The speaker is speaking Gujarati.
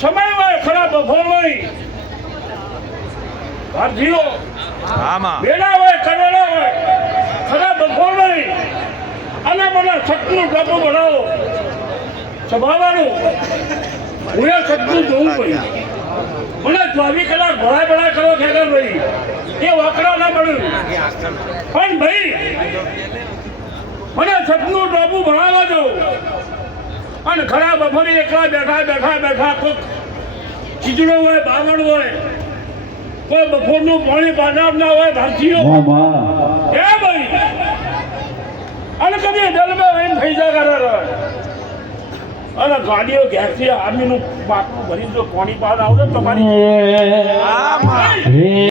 સમય હોય ખરાબ બફોર હોય ભારતીયો બેડા હોય કરોડા હોય ખરાબ બફોર હોય અને મને સતનું ડબ્બો બનાવો સ્વભાવવાનું હું સતનું જોવું પડ્યું મને 24 કલાક ભરાય કરો ખેગર ભાઈ એ વાકડા ના મળ્યું પણ ભાઈ મને સતનું ડબ્બો ભણાવવા દો અને ખરા બફોરી એકલા બેઠા કોઈક ચીજડો હોય બાવળ હોય કોઈ બફોરનું પાણી પાનાર ના હોય ભારતીયો એ ભાઈ અને કદી દલમાં એમ થઈ જાય કરે અને ગાડીઓ ઘેરથી આર્મીનું પાકું ભરી જો પાણી પાર આવશે તમારી